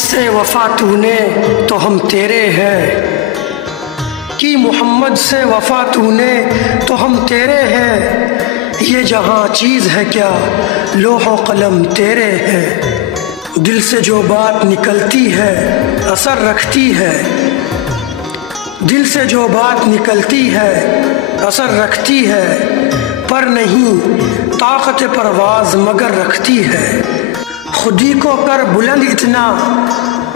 से वफा तूने तो हम तेरे हैं, कि मोहम्मद से वफा तूने तो हम तेरे हैं। ये जहाँ चीज़ है क्या लोहो कलम तेरे हैं। दिल से जो बात निकलती है असर रखती है, दिल से जो बात निकलती है असर रखती है, पर नहीं ताकत परवाज़ मगर रखती है। खुदी को कर बुलंद इतना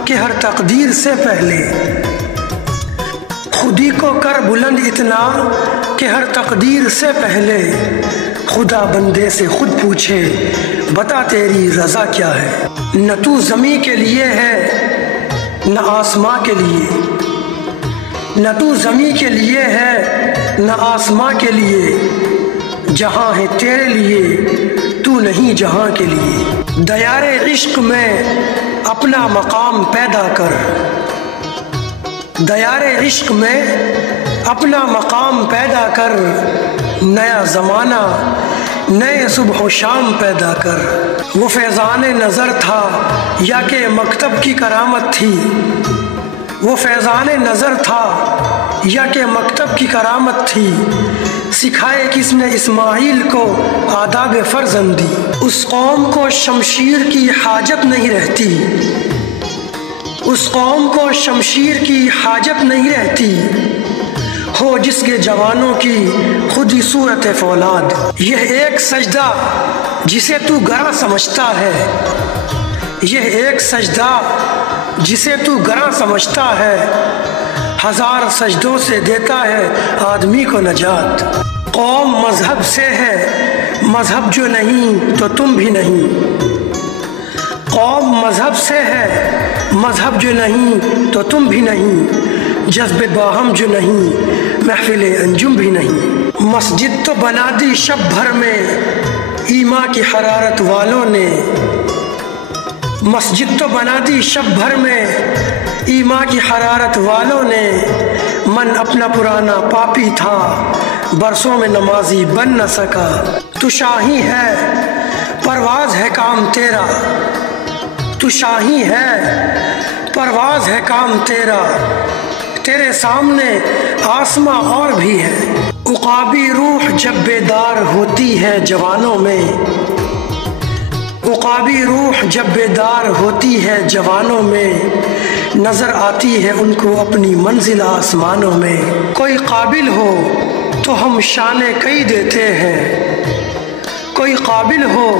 कि हर तकदीर से पहले, खुदी को कर बुलंद इतना कि हर तकदीर से पहले, खुदा बंदे से खुद पूछे बता तेरी रज़ा क्या है। न तू ज़मीं के लिए है न आसमां के लिए, न तू ज़मीं के लिए है न आसमां के लिए, जहाँ है तेरे लिए तू नहीं जहाँ के लिए। दयारे इश्क में अपना मकाम पैदा कर, दयारे इश्क में अपना मकाम पैदा कर, नया ज़माना नए सुबह शाम पैदा कर। वो फैज़ान नज़र था या कि मकतब की करामत थी, वो फैज़ान नज़र था या कि मकतब की करामत थी, सिखाए किसने इस्माइल को आदाब फर्जंदी। उस कौम को शमशीर की हाजत नहीं रहती, उस कौम को शमशीर की हाजत नहीं रहती, हो जिसके जवानों की खुद ही सूरत फौलाद। यह एक सजदा जिसे तू गरा समझता है, यह एक सजदा जिसे तू गरा समझता है, हजार सजदों से देता है आदमी को नजात। कौम मजहब से है मजहब जो नहीं तो तुम भी नहीं, कौम मजहब से है मजहब जो नहीं तो तुम भी नहीं, जज्बे बाहम जो नहीं महफिल अंजुम भी नहीं। मस्जिद तो बना दी शब भर में ईमा की हरारत वालों ने, मस्जिद तो बना दी शब भर में ईमा की हरारत वालों ने, मन अपना पुराना पापी था बरसों में नमाजी बन न सका। तू शाही है परवाज है काम तेरा, तू शाही है परवाज है काम तेरा, तेरे सामने आसमां और भी है। उकाबी रूह जब बेदार होती है जवानों में, उकाबी रूह जब बेदार होती है जवानों में, नजर आती है उनको अपनी मंजिल आसमानों में। कोई काबिल हो तो हम शाने कई देते हैं, कोई काबिल हो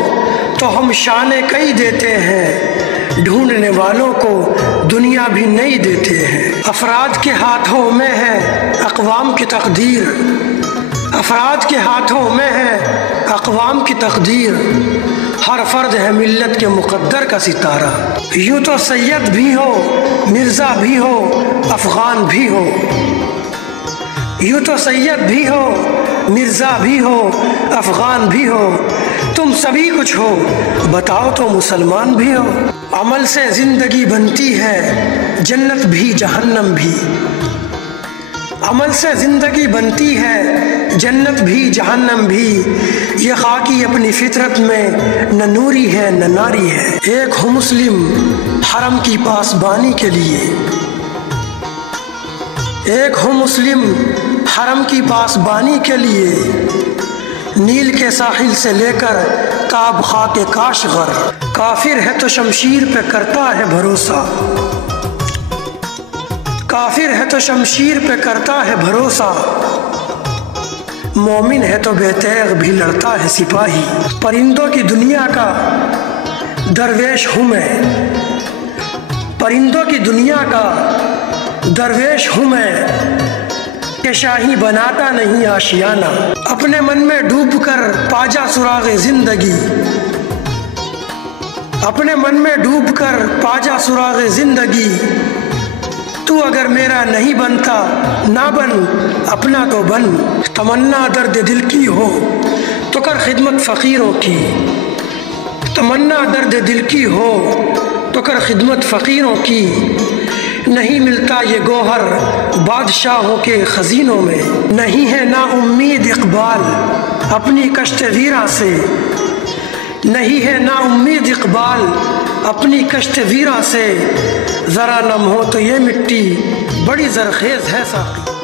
तो हम शाने कई देते हैं, ढूंढने वालों को दुनिया भी नहीं देते हैं। अफराद के हाथों में है अक़वाम की तकदीर, अफराद के हाथों में है अक़वाम की तकदीर, हर फर्द है मिल्लत के मुक़द्दर का सितारा। यूँ तो सैयद भी हो मिर्ज़ा भी हो अफ़गान भी हो, यूँ तो सैयद भी हो मिर्ज़ा भी हो अफ़गान भी हो, तुम सभी कुछ हो बताओ तो मुसलमान भी हो। अमल से ज़िंदगी बनती है जन्नत भी जहन्नम भी, अमल से ज़िंदगी बनती है जन्नत भी जहन्नम भी, ये खाकी अपनी फितरत में न नूरी है न नारी है। एक हो मुस्लिम हरम की पासबानी के लिए, एक हो मुस्लिम हरम की पासबानी के लिए, नील के साहिल से लेकर काब खाके काशगर, काफिर है तो शमशीर पे करता है भरोसा, काफिर है तो शमशीर पे करता है भरोसा, मोमिन है तो बेतैग भी लड़ता है सिपाही। परिंदों की दुनिया का दरवेश हूँ मैं, परिंदों की दुनिया का दरवेश हूँ मैं, के शाही बनाता नहीं आशियाना। अपने मन में डूब कर पाजा सुरागे जिंदगी, अपने मन में डूब कर पाजा सुरागे जिंदगी, तू अगर मेरा नहीं बनता ना बन अपना तो बन। तमन्ना दर्द दिल की हो तो कर खिदमत फ़कीरों की, तमन्ना दर्द दिल की हो तो कर खिदमत फ़कीरों की, नहीं मिलता ये गोहर बादशाहों के खजीनों में। नहीं है ना उम्मीद इकबाल अपनी कश्त वीरा से, नहीं है ना उम्मीद इकबाल अपनी कश्त वीरा से, जरा नम हो तो ये मिट्टी बड़ी जरखेज है साकी।